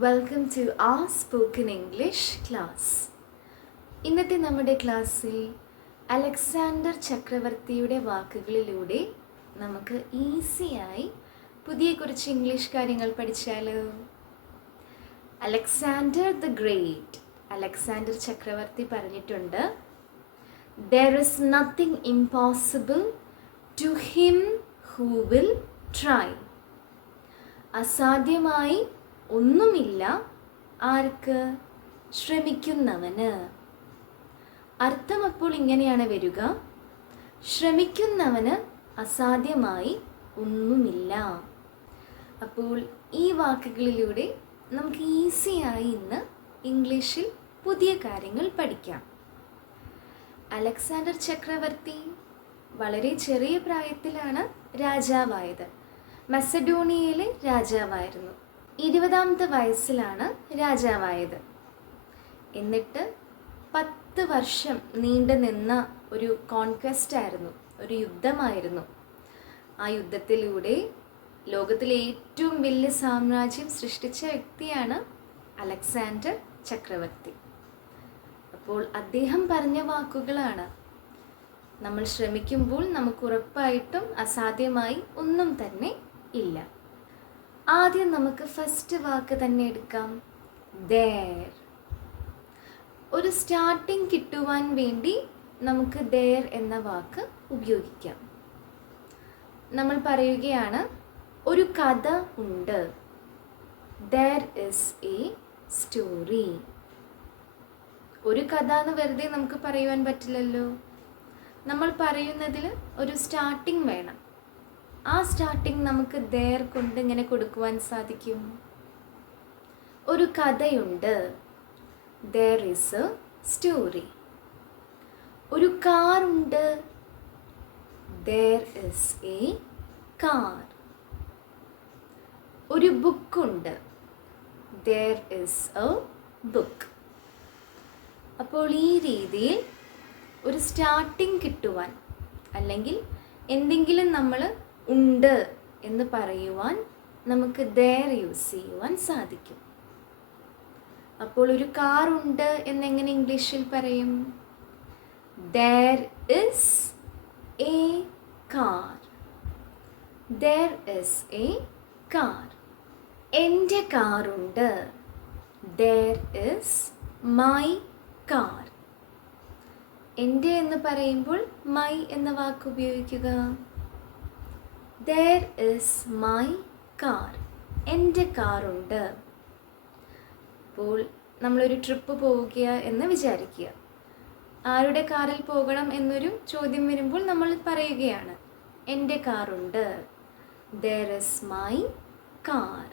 Welcome to ആ spoken English class. ഇന്നത്തെ നമ്മുടെ ക്ലാസ്സിൽ അലക്സാണ്ടർ ചക്രവർത്തിയുടെ വാക്കുകളിലൂടെ നമുക്ക് ഈസിയായി പുതിയ കുറച്ച് ഇംഗ്ലീഷ് കാര്യങ്ങൾ പഠിച്ചാലോ? അലക്സാണ്ടർ ദ ഗ്രേറ്റ്, അലക്സാണ്ടർ ചക്രവർത്തി പറഞ്ഞിട്ടുണ്ട്, "There is nothing impossible to him who will try." അസാധ്യമായി ഒന്നുമില്ല ആർക്ക്? ശ്രമിക്കുന്നവന്. അർത്ഥം അപ്പോൾ ഇങ്ങനെയാണ് വരിക: ശ്രമിക്കുന്നവന് അസാധ്യമായി ഒന്നുമില്ല. അപ്പോൾ ഈ വാക്കുകളിലൂടെ നമുക്ക് ഈസിയായി ഇന്ന് ഇംഗ്ലീഷിൽ പുതിയ കാര്യങ്ങൾ പഠിക്കാം. അലക്സാണ്ടർ ചക്രവർത്തി വളരെ ചെറിയ പ്രായത്തിലാണ് രാജാവായത്. മസഡോണിയയിലെ രാജാവായിരുന്നു. 20ാമത്തെ വയസ്സിലാണ് രാജാവായത്. എന്നിട്ട് 10 വർഷം നീണ്ടു നിന്ന ഒരു കോൺക്വസ്റ്റ് ആയിരുന്നു, ഒരു യുദ്ധമായിരുന്നു. ആ യുദ്ധത്തിലൂടെ ലോകത്തിലെ ഏറ്റവും വലിയ സാമ്രാജ്യം സൃഷ്ടിച്ച വ്യക്തിയാണ് അലക്സാണ്ടർ ചക്രവർത്തി. അപ്പോൾ അദ്ദേഹം പറഞ്ഞ വാക്കുകളാണ്: നമ്മൾ ശ്രമിക്കുമ്പോൾ നമുക്ക് ഉറപ്പായിട്ടും അസാധ്യമായി ഒന്നും തന്നെ ഇല്ല. ആദ്യം നമുക്ക് ഫസ്റ്റ് വാക്ക് തന്നെ എടുക്കാം, there. ഒരു സ്റ്റാർട്ടിങ് കിട്ടുവാൻ വേണ്ടി നമുക്ക് there എന്ന വാക്ക് ഉപയോഗിക്കാം. നമ്മൾ പറയുകയാണ്, ഒരു കഥ ഉണ്ട്. There is a story. ഒരു കഥ എന്ന് വെറുതെ നമുക്ക് പറയുവാൻ പറ്റില്ലല്ലോ. നമ്മൾ പറയുന്നതിൽ ഒരു സ്റ്റാർട്ടിങ് വേണം. ആ സ്റ്റാർട്ടിങ് നമുക്ക് there കൊണ്ട് ഇങ്ങനെ കൊടുക്കുവാൻ സാധിക്കും. ഒരു കഥയുണ്ട്, there is a story. ഒരു കാറുണ്ട്, there is a car. ഒരു ബുക്കുണ്ട്, there is a book. അപ്പോൾ ഈ രീതിയിൽ ഒരു സ്റ്റാർട്ടിങ് കിട്ടുവാൻ, അല്ലെങ്കിൽ എന്തെങ്കിലും നമ്മൾ ഉണ്ട് എന്ന് പറയുവാൻ നമുക്ക് there യൂസ് ചെയ്യുവാൻ സാധിക്കും. അപ്പോൾ ഒരു കാർ ഉണ്ട് എന്നെങ്ങനെ ഇംഗ്ലീഷിൽ പറയും? There is a car. There is a car. എൻ്റെ കാറുണ്ട്. There is my car. എൻ്റെ എന്ന് പറയുമ്പോൾ my എന്ന വാക്ക് ഉപയോഗിക്കുക. There is my car. എൻ്റെ കാറുണ്ട്. അപ്പോൾ നമ്മളൊരു ട്രിപ്പ് പോവുക എന്ന് വിചാരിക്കുക. ആരുടെ കാറിൽ പോകണം എന്നൊരു ചോദ്യം വരുമ്പോൾ നമ്മൾ പറയുകയാണ്, എൻ്റെ കാറുണ്ട്. There is my car.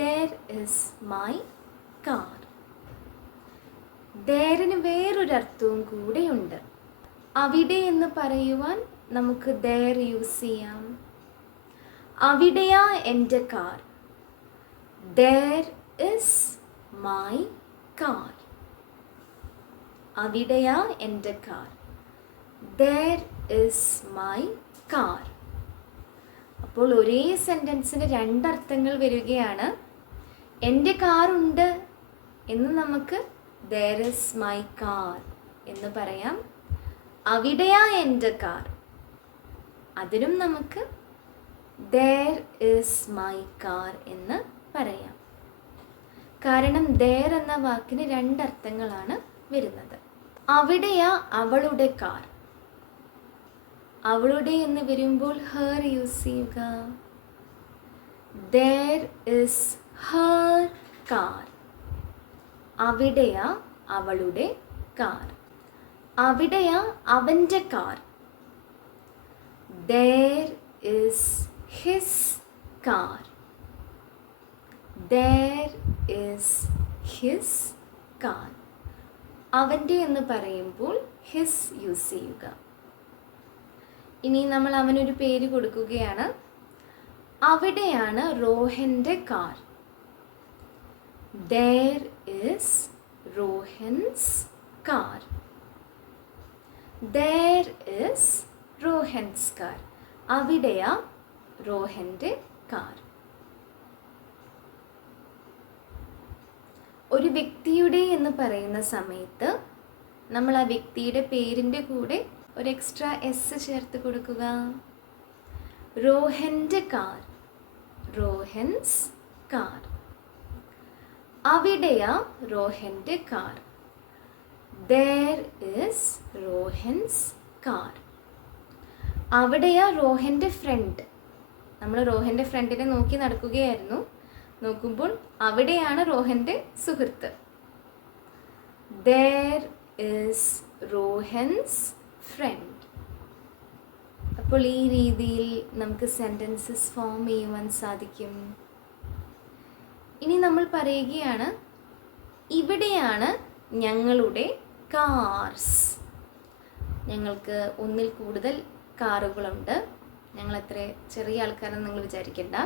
There is my car. thereന് വേറൊരർത്ഥവും കൂടെയുണ്ട്. അവിടെ എന്ന് പറയുവാൻ നമുക്ക് there യൂസ് ചെയ്യാം. അവിടെയാ എൻ്റെ car. There is my car. അവിടെയാ എൻ്റെ car. There is my car. അപ്പോൾ ഒരേ സെൻറ്റൻസിന് രണ്ടർത്ഥങ്ങൾ വരികയാണ്. എൻ്റെ കാറുണ്ട് എന്ന് നമുക്ക് there is my car എന്ന് പറയാം. അവിടെയാ എൻ്റെ കാർ, അതിനും നമുക്ക് there is my car എന്ന് പറയാം. കാരണം there എന്ന വാക്കിന് രണ്ടർത്ഥങ്ങളാണ് വരുന്നത്. അവിടെയാ അവളുടെ കാർ. അവളുടെ എന്ന് വരുമ്പോൾ her യൂസ് ചെയ്യുക. There is her car. അവിടെയാ അവളുടെ കാർ. അവിടെയാ അവൻ്റെ car. There is his car. There is his car. അവൻ്റെ എന്ന് പറയുമ്പോൾ his യൂസ് ചെയ്യുക. ഇനി നമ്മൾ അവനൊരു പേര് കൊടുക്കുകയാണ്. അവിടെയാണ് റോഹൻ്റെ car. There is Rohan's car. There is Rohan's car. അവിടെയാ റോഹൻ്റെ കാർ. ഒരു വ്യക്തിയുടെ എന്ന് പറയുന്ന സമയത്ത് നമ്മൾ ആ വ്യക്തിയുടെ പേരിൻ്റെ കൂടെ ഒരു എക്സ്ട്രാ എസ് ചേർത്ത് കൊടുക്കുക. റോഹൻ്റെ കാർ, റോഹൻസ് കാർ. അവിടെയാ റോഹൻ്റെ car. There is Rohan's car. അവിടെയാ റോഹൻ്റെ ഫ്രണ്ട്. നമ്മൾ റോഹൻ്റെ ഫ്രണ്ടിനെ നോക്കി നടക്കുകയായിരുന്നു. നോക്കുമ്പോൾ അവിടെയാണ് റോഹൻ്റെ സുഹൃത്ത്. There is Rohan's friend. അപ്പോൾ ഈ രീതിയിൽ നമുക്ക് സെൻറ്റൻസസ് ഫോം ചെയ്യുവാൻ സാധിക്കും. ഇനി നമ്മൾ പറയുകയാണ്, ഇവിടെയാണ് ഞങ്ങളുടെ കാർസ്. ഞങ്ങൾക്ക് ഒന്നിൽ കൂടുതൽ കാറുകളുണ്ട്. ഞങ്ങൾ അത്ര ചെറിയ ആൾക്കാരെന്ന് നിങ്ങൾ വിചാരിക്കേണ്ട.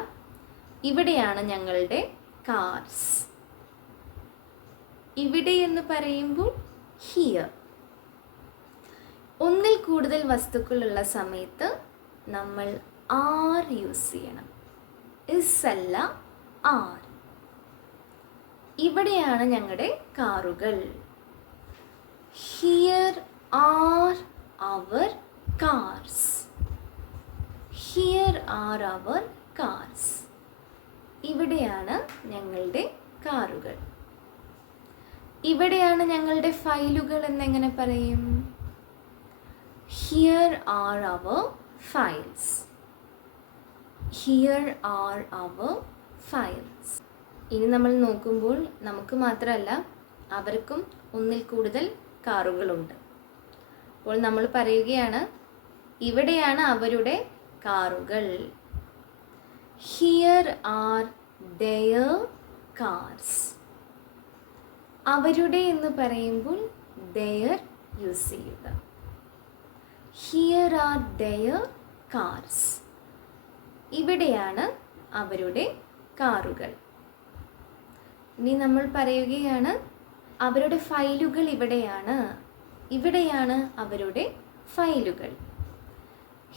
ഇവിടെയാണ് ഞങ്ങളുടെ കാർസ്. ഇവിടെ എന്ന് പറയുമ്പോൾ ഹിയർ. ഒന്നിൽ കൂടുതൽ വസ്തുക്കളുള്ള സമയത്ത് നമ്മൾ ആർ യൂസ് ചെയ്യണം. ഇസ് അല്ല ആർ. ഇവിടെയാണ് ഞങ്ങളുടെ കാറുകൾ. Here are our cars. Here are our cars. ഇവിടെയാണ് ഞങ്ങളുടെ കാറുകൾ. ഇവിടെയാണ് ഞങ്ങളുടെ ഫയലുകൾ എന്നെങ്ങനെ പറയും? Here are our files. Here are our files. ഇനി നമ്മൾ നോക്കുമ്പോൾ നമുക്ക് മാത്രമല്ല അവർക്കും ഒന്നിൽ കൂടുതൽ കാറുകളുണ്ട്. അപ്പോൾ നമ്മൾ പറയുകയാണ്, ഇവിടെയാണ് അവരുടെ കാറുകൾ. Here are their cars. അവരുടെ എന്ന് പറയുമ്പോൾ ദെയർ യൂസ് ചെയ്യുക. Here are their cars. ഇവിടെയാണ് അവരുടെ കാറുകൾ. ഇനി നമ്മൾ പറയുകയാണ്, അവരുടെ ഫയലുകൾ ഇവിടെയാണ്. ഇവിടെയാണ് അവരുടെ ഫയലുകൾ.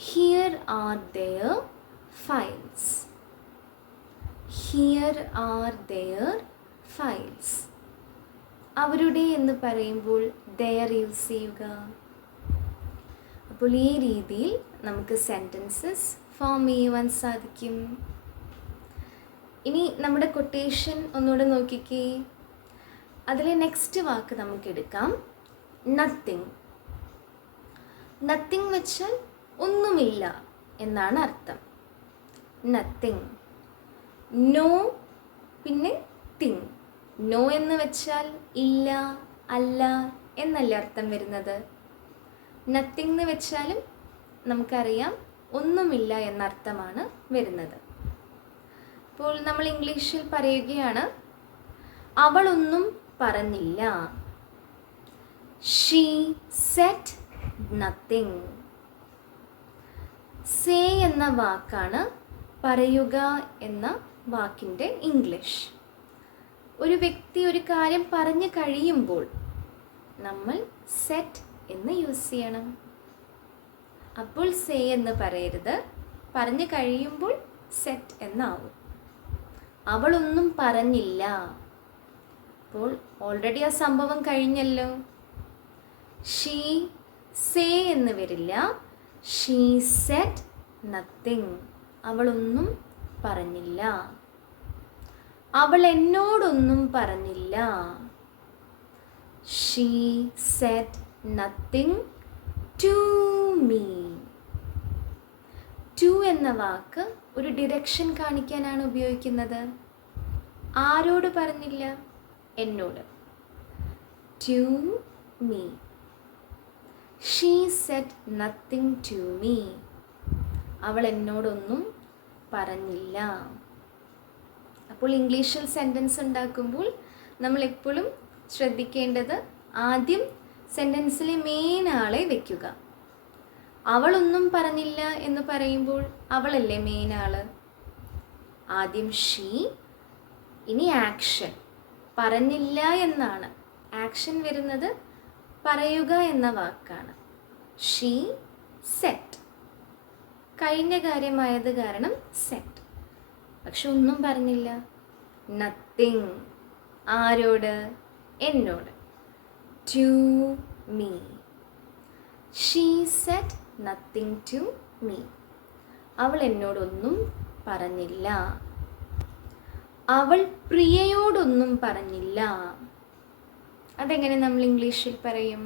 Here are their files. Here are their files. അവരുടെ എന്ന് പറയുമ്പോൾ ദെയർ യൂസ് ചെയ്യുക. അപ്പോൾ ഈ രീതിയിൽ നമുക്ക് സെൻറ്റൻസസ് ഫോം ചെയ്യുവാൻ സാധിക്കും. ഇനി നമ്മുടെ കൊട്ടേഷൻ ഒന്നുകൂടെ നോക്കിക്കേ. അതിലെ നെക്സ്റ്റ് വാക്ക് നമുക്ക് എടുക്കാം, നത്തിങ്. നത്തിങ് വെച്ചാൽ ഒന്നുമില്ല എന്നാണ് അർത്ഥം. നത്തിങ്. നോ പിന്നെ തിങ്. നോ എന്ന് വെച്ചാൽ ഇല്ല, അല്ല എന്നല്ലേ അർത്ഥം വരുന്നത്. നത്തിങ് എന്ന് വെച്ചാലും നമുക്കറിയാം ഒന്നുമില്ല എന്നർത്ഥമാണ് വരുന്നത്. അപ്പോൾ നമ്മൾ ഇംഗ്ലീഷിൽ പറയുകയാണ്, അവളൊന്നും പറഞ്ഞില്ല. She said nothing. സേ എന്ന വാക്കാണ് പറയുക എന്ന വാക്കിൻ്റെ ഇംഗ്ലീഷ്. ഒരു വ്യക്തി ഒരു കാര്യം പറഞ്ഞു കഴിയുമ്പോൾ നമ്മൾ സെറ്റ് എന്ന് യൂസ് ചെയ്യണം. അപ്പോൾ സേ എന്ന് പറയരുത്, പറഞ്ഞു കഴിയുമ്പോൾ സെറ്റ് എന്നാവും. അവളൊന്നും പറഞ്ഞില്ല. അപ്പോൾ ഓൾറെഡി ആ സംഭവം കഴിഞ്ഞല്ലോ. ഷീ സേ എന്ന് വരില്ല. She said nothing. അവളൊന്നും പറഞ്ഞില്ല. അവൾ എന്നോടൊന്നും പറഞ്ഞില്ല. She said nothing to me. To എന്ന വാക്ക് ഒരു ഡിറക്ഷൻ കാണിക്കാനാണ് ഉപയോഗിക്കുന്നത്. ആരോട് പറഞ്ഞില്ല? എന്നോട്. To me. She said nothing to me. അവൾ എന്നോടൊന്നും പറഞ്ഞില്ല. അപ്പോൾ ഇംഗ്ലീഷിൽ സെൻറ്റൻസ് ഉണ്ടാക്കുമ്പോൾ നമ്മൾ എപ്പോഴും ശ്രദ്ധിക്കേണ്ടത്, ആദ്യം സെൻറ്റൻസിലെ മെയിൻ ആളെ വെക്കുക. അവളൊന്നും പറഞ്ഞില്ല എന്ന് പറയുമ്പോൾ അവളല്ലേ മെയിൻ ആള്. ആദ്യം ഷീ, ഇനി ആക്ഷൻ. പറഞ്ഞില്ല എന്നാണ്. ആക്ഷൻ വരുന്നത് പറയുക എന്ന വാക്കാണ്. She set. കഴിഞ്ഞ കാര്യമായത് കാരണം സെറ്റ്. പക്ഷെ ഒന്നും പറഞ്ഞില്ല. നത്തിങ്. ആരോട്? എന്നോട്. To me. She said nothing to me. അവൾ എന്നോടൊന്നും പറഞ്ഞില്ല. അവൾ പ്രിയയോടൊന്നും പറഞ്ഞില്ല. അതെങ്ങനെ നമ്മൾ ഇംഗ്ലീഷിൽ പറയും?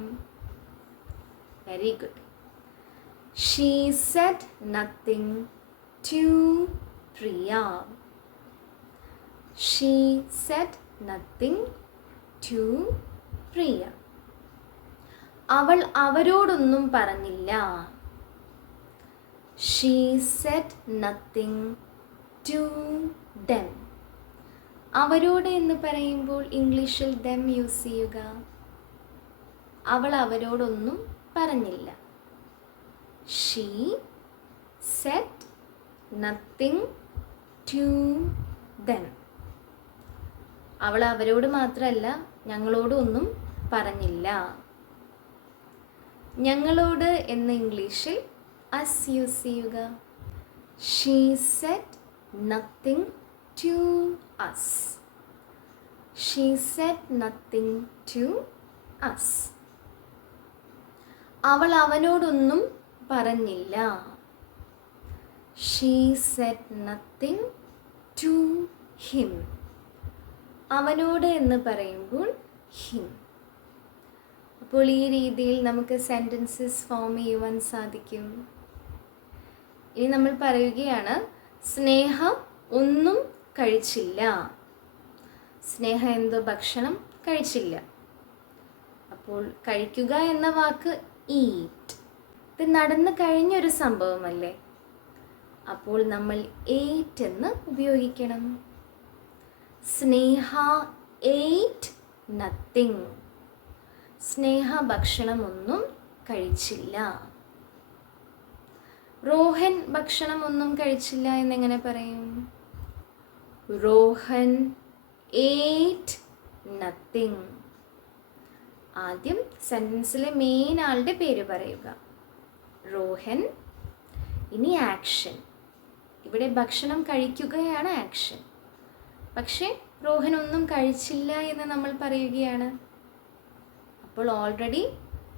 Very good. She said nothing to Priya. She said nothing to Priya. അവൾ അവരോടൊന്നും പറഞ്ഞില്ല. She said nothing to them. അവരോട് എന്ന് പറയുമ്പോൾ ഇംഗ്ലീഷിൽ them യൂസ് ചെയ്യുക. അവൾ അവരോടൊന്നും പറഞ്ഞില്ല. She said nothing to them. അവൾ അവരോട് മാത്രമല്ല ഞങ്ങളോട് ഒന്നും പറഞ്ഞില്ല. ഞങ്ങളോട് എന്ന് ഇംഗ്ലീഷിൽ us യൂസ് ചെയ്യുക. She said nothing to us. She said nothing to us. അവൾ അവനോടൊന്നും പറഞ്ഞില്ല. She said nothing to him. അവനോട് എന്ന് പറയുമ്പോൾ him. അപ്പോൾ ഈ രീതിയിൽ നമുക്ക് സെൻറ്റൻസസ് ഫോം ചെയ്യുവാൻ സാധിക്കും. ഇനി നമ്മൾ പറയുകയാണ് സ്നേഹ ഒന്നും കഴിച്ചില്ല. സ്നേഹ എന്തോ ഭക്ഷണം കഴിച്ചില്ല. അപ്പോൾ കഴിക്കുക എന്ന വാക്ക് ഈറ്റ്. ഇത് നടന്നു കഴിഞ്ഞൊരു സംഭവമല്ലേ, അപ്പോൾ നമ്മൾ ഏറ്റ് എന്ന് ഉപയോഗിക്കണം. സ്നേഹ ഏറ്റ് നത്തിങ്. സ്നേഹ ഭക്ഷണമൊന്നും കഴിച്ചില്ല. റോഹൻ ഭക്ഷണമൊന്നും കഴിച്ചില്ല എന്നെങ്ങനെ പറയും? റോഹൻ ഏറ്റ് നത്തിങ്. ആദ്യം സെൻറ്റൻസിലെ മെയിൻ ആളുടെ പേര് പറയുക, റോഹൻ. ഇനി ആക്ഷൻ. ഇവിടെ ഭക്ഷണം കഴിക്കുകയാണ് ആക്ഷൻ, പക്ഷേ റോഹൻ ഒന്നും കഴിച്ചില്ല എന്ന് നമ്മൾ പറയുകയാണ്. അപ്പോൾ ഓൾറെഡി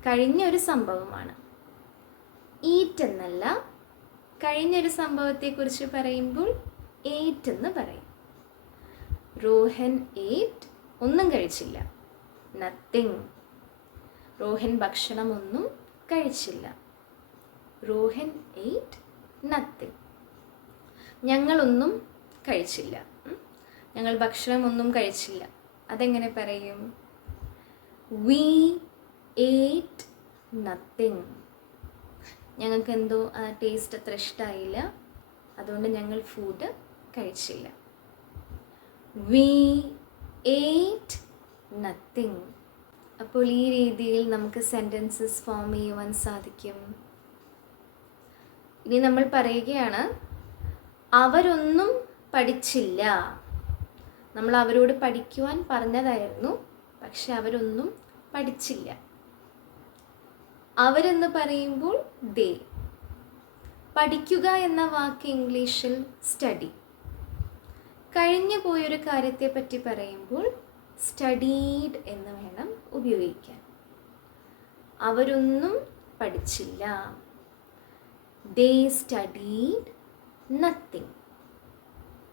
കഴിഞ്ഞൊരു സംഭവമാണ്. ഈറ്റ് എന്നല്ല, കഴിഞ്ഞൊരു സംഭവത്തെക്കുറിച്ച് പറയുമ്പോൾ ഏറ്റ് എന്ന് പറയും. റോഹൻ ഏറ്റ് ഒന്നും കഴിച്ചില്ല, നത്തിങ്. റോഹൻ ഭക്ഷണമൊന്നും കഴിച്ചില്ല. റോഹൻ ഏറ്റ് നത്തിങ്. ഞങ്ങളൊന്നും കഴിച്ചില്ല, ഞങ്ങൾ ഭക്ഷണമൊന്നും കഴിച്ചില്ല. അതെങ്ങനെ പറയും? We ate nothing. ഞങ്ങൾക്ക് എന്തോ ടേസ്റ്റ് അത്ര ഇഷ്ടമായില്ല, അതുകൊണ്ട് ഞങ്ങൾ ഫുഡ് കഴിച്ചില്ല. We ate nothing. അപ്പോൾ ഈ രീതിയിൽ നമുക്ക് സെൻറ്റൻസസ് ഫോം ചെയ്യുവാൻ സാധിക്കും. ഇനി നമ്മൾ പറയുകയാണ് അവരൊന്നും പഠിച്ചില്ല. നമ്മൾ അവരോട് പഠിക്കുവാൻ പറഞ്ഞതായിരുന്നു, പക്ഷെ അവരൊന്നും പഠിച്ചില്ല. അവരെന്ന് പറയുമ്പോൾ ദേ. പഠിക്കുക എന്ന വാക്ക് ഇംഗ്ലീഷിൽ സ്റ്റഡി. കഴിഞ്ഞു പോയൊരു കാര്യത്തെ പറ്റി പറയുമ്പോൾ സ്റ്റഡീഡ് എന്ന് വേണം ഉപയോഗിക്കാൻ. അവരൊന്നും പഠിച്ചില്ല. ദേ സ്റ്റഡീഡ് നത്തിങ്.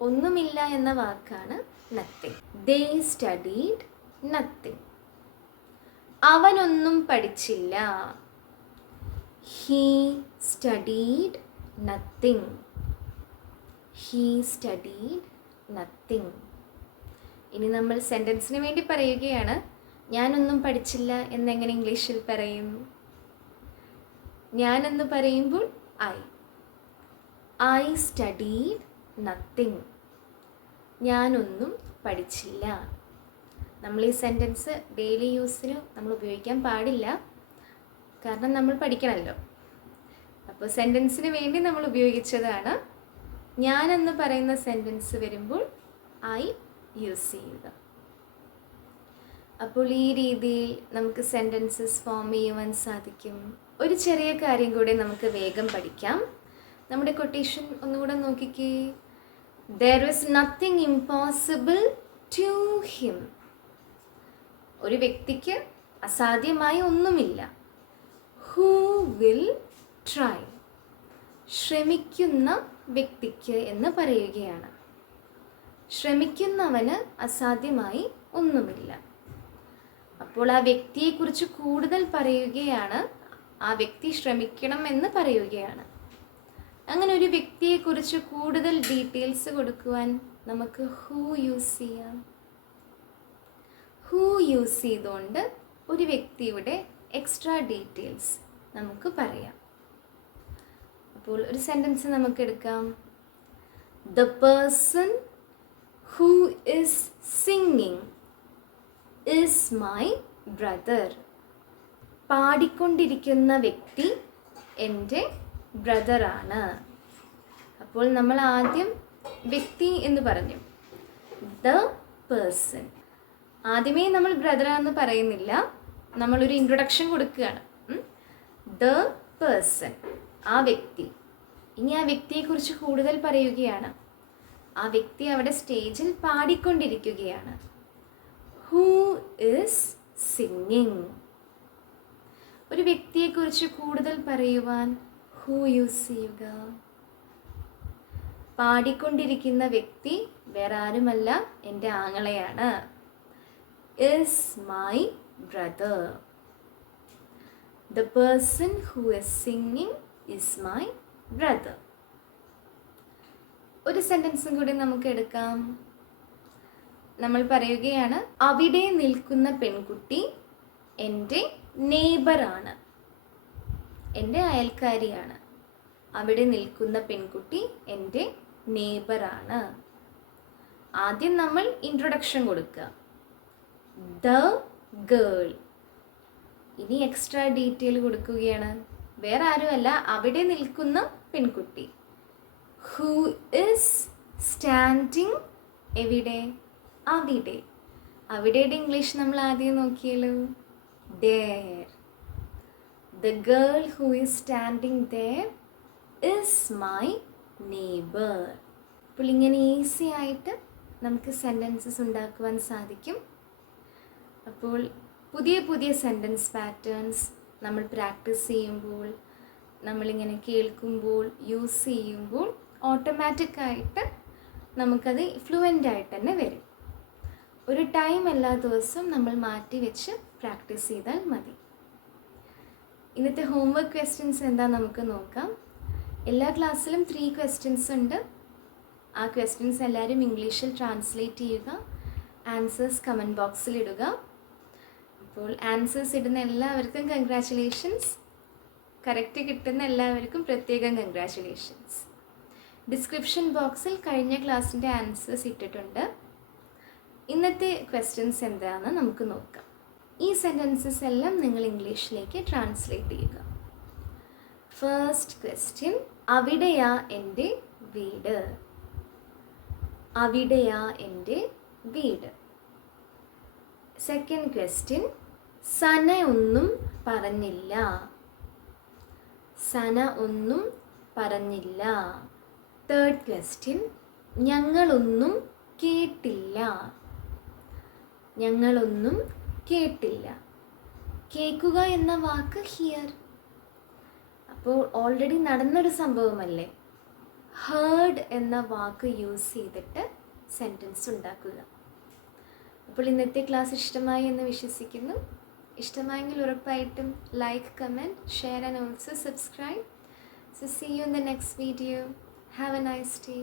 ഒന്നുമില്ല എന്ന വാക്കാണ് നത്തിങ്. ദേ സ്റ്റഡീഡ് നത്തിങ്. അവനൊന്നും പഠിച്ചില്ല. He studied nothing. He studied nothing. ഇനി നമ്മൾ സെൻറ്റൻസിന് വേണ്ടി പറയുകയാണ് ഞാനൊന്നും പഠിച്ചില്ല എന്നെങ്ങനെ ഇംഗ്ലീഷിൽ പറയും? ഞാനെന്ന് പറയുമ്പോൾ ഐ സ്റ്റഡീഡ് നത്തിങ്. ഞാനൊന്നും പഠിച്ചില്ല. നമ്മൾ ഈ സെൻറ്റൻസ് ഡെയിലി യൂസിന് നമ്മൾ ഉപയോഗിക്കാൻ പാടില്ല, കാരണം നമ്മൾ പഠിക്കണമല്ലോ. അപ്പോൾ സെൻറ്റൻസിന് വേണ്ടി നമ്മൾ ഉപയോഗിച്ചതാണ്. ഞാനെന്ന് പറയുന്ന സെൻറ്റൻസ് വരുമ്പോൾ ഐ യൂസ് ചെയ്യുക. അപ്പോൾ ഈ രീതിയിൽ നമുക്ക് സെൻറ്റൻസസ് ഫോം ചെയ്യുവാൻ സാധിക്കും. ഒരു ചെറിയ കാര്യം കൂടി നമുക്ക് വേഗം പഠിക്കാം. നമ്മുടെ കൊട്ടേഷൻ ഒന്നുകൂടെ നോക്കിക്കേ. There is nothing impossible to him. ഒരു വ്യക്തിക്ക് അസാധ്യമായി ഒന്നുമില്ല. ഹൂ വിൽ ട്രൈ, ശ്രമിക്കുന്ന വ്യക്തിക്ക് എന്ന് പറയുകയാണ്. ശ്രമിക്കുന്നവന് അസാധ്യമായി ഒന്നുമില്ല. അപ്പോൾ ആ വ്യക്തിയെക്കുറിച്ച് കൂടുതൽ പറയുകയാണ്, ആ വ്യക്തി ശ്രമിക്കണം എന്ന് പറയുകയാണ്. അങ്ങനെ ഒരു വ്യക്തിയെക്കുറിച്ച് കൂടുതൽ ഡീറ്റെയിൽസ് കൊടുക്കുവാൻ നമുക്ക് ഹൂ യൂസ് ചെയ്യാം. ഹൂ യൂസ് ചെയ്തുകൊണ്ട് ഒരു വ്യക്തിയുടെ എക്സ്ട്രാ ഡീറ്റെയിൽസ് നമുക്ക് പറയാം. അപ്പോൾ ഒരു സെൻറ്റൻസ് നമുക്ക് എടുക്കാം. The person who is singing is my brother. പാടിക്കൊണ്ടിരിക്കുന്ന വ്യക്തി എൻ്റെ ബ്രദറാണ്. അപ്പോൾ നമ്മൾ ആദ്യം വ്യക്തി എന്ന് പറഞ്ഞു, ദ പേഴ്സൺ. ആദ്യമേ നമ്മൾ ബ്രദറാന്ന് പറയുന്നില്ല, നമ്മളൊരു ഇൻട്രൊഡക്ഷൻ കൊടുക്കുകയാണ്. ദ പേഴ്സൺ, ആ വ്യക്തി. ഇനി ആ വ്യക്തിയെക്കുറിച്ച് കൂടുതൽ പറയുകയാണ്. ആ വ്യക്തി അവിടെ സ്റ്റേജിൽ പാടിക്കൊണ്ടിരിക്കുകയാണ്. Who is singing. ഒരു വ്യക്തിയെക്കുറിച്ച് കൂടുതൽ പറയുവാൻ ഹൂ യൂസ് ചെയ്യുക. പാടിക്കൊണ്ടിരിക്കുന്ന വ്യക്തി വേറെ ആരുമല്ല, എൻ്റെ ആങ്ങളയാണ്. Is my brother. The person who is singing is my brother. ഒരു സെൻറ്റൻസും കൂടി നമുക്ക് എടുക്കാം. നമ്മൾ പറയുകയാണ്, അവിടെ നിൽക്കുന്ന പെൺകുട്ടി എൻ്റെ നെയ്ബറാണ്, എൻ്റെ അയൽക്കാരിയാണ്. അവിടെ നിൽക്കുന്ന പെൺകുട്ടി എൻ്റെ നെയ്ബറാണ്. ആദ്യം നമ്മൾ ഇൻട്രൊഡക്ഷൻ കൊടുക്കുക, ദ ഗേൾ. ഇനി എക്സ്ട്രാ ഡീറ്റെയിൽ കൊടുക്കുകയാണ്. വേറെ ആരുമല്ല, അവിടെ നിൽക്കുന്ന പെൺകുട്ടി. ഹൂ ഈസ് സ്റ്റാൻഡിങ്, എവിടെ? അവിടെ. അവിടെയുടെ ഇംഗ്ലീഷ് നമ്മൾ ആദ്യം നോക്കിയല്ലോ, there. The girl who is standing there is my neighbor. അപ്പോൾ ഇങ്ങനെ ഈസി ആയിട്ട് നമുക്ക് സെൻറ്റൻസസ് ഉണ്ടാക്കുവാൻ സാധിക്കും. അപ്പോൾ പുതിയ പുതിയ സെൻറ്റൻസ് പാറ്റേൺസ് നമ്മൾ പ്രാക്ടീസ് ചെയ്യുമ്പോൾ, നമ്മളിങ്ങനെ കേൾക്കുമ്പോൾ, യൂസ് ചെയ്യുമ്പോൾ ഓട്ടോമാറ്റിക്കായിട്ട് നമുക്കത് ഫ്ലുവൻ്റ് ആയിട്ട് തന്നെ വരും. ഒരു ടൈം എല്ലാ ദിവസവും നമ്മൾ മാറ്റി വെച്ച് പ്രാക്ടീസ് ചെയ്താൽ മതി. ഇന്നത്തെ ഹോംവർക്ക് ക്വസ്റ്റ്യൻസ് എന്താ നമുക്ക് നോക്കാം. എല്ലാ ക്ലാസ്സിലും 3 ക്വസ്റ്റ്യൻസ് ഉണ്ട്. ആ ക്വസ്റ്റ്യൻസ് എല്ലാവരും ഇംഗ്ലീഷിൽ ട്രാൻസ്ലേറ്റ് ചെയ്യുക. ആൻസേഴ്സ് കമൻറ്റ് ബോക്സിൽ ഇടുക. അപ്പോൾ ആൻസേഴ്സ് ഇടുന്ന എല്ലാവർക്കും കൺഗ്രാറ്റുലേഷൻസ്. കറക്റ്റ് കിട്ടുന്ന എല്ലാവർക്കും പ്രത്യേകം കൺഗ്രാറ്റുലേഷൻസ്. ഡിസ്ക്രിപ്ഷൻ ബോക്സിൽ കഴിഞ്ഞ ക്ലാസ്സിൻ്റെ ആൻസേഴ്സ് ഇട്ടിട്ടുണ്ട്. ഇന്നത്തെ ക്വസ്റ്റ്യൻസ് എന്താണെന്ന് നമുക്ക് നോക്കാം. ഈ സെൻറ്റൻസസ് എല്ലാം നിങ്ങൾ ഇംഗ്ലീഷിലേക്ക് ട്രാൻസ്ലേറ്റ് ചെയ്യുക. ഫസ്റ്റ് ക്വസ്റ്റ്യൻ, അവിടെയാ എൻ്റെ വീട്. അവിടെയാ എൻ്റെ വീട്. സെക്കൻഡ് ക്വസ്റ്റ്യൻ, സന ഒന്നും പറഞ്ഞില്ല. സന ഒന്നും പറഞ്ഞില്ല. തേർഡ് ക്വസ്റ്റ്യൻ, ഞങ്ങളൊന്നും കേട്ടില്ല. ഞങ്ങളൊന്നും കേട്ടില്ല. കേൾക്കുക എന്ന വാക്ക് ഹിയർ. അപ്പോൾ ഓൾറെഡി നടന്നൊരു സംഭവമല്ലേ. ഹേർഡ് എന്ന വാക്ക് യൂസ് ചെയ്തിട്ട് സെൻറ്റൻസ് ഉണ്ടാക്കുക. അപ്പോൾ ഇന്നത്തെ ക്ലാസ് ഇഷ്ടമായി എന്ന് വിശ്വസിക്കുന്നു. ഇഷ്ടമായെങ്കിൽ ഉറപ്പായിട്ടും like, comment, share and also subscribe. So see you in the next video. Have a nice day.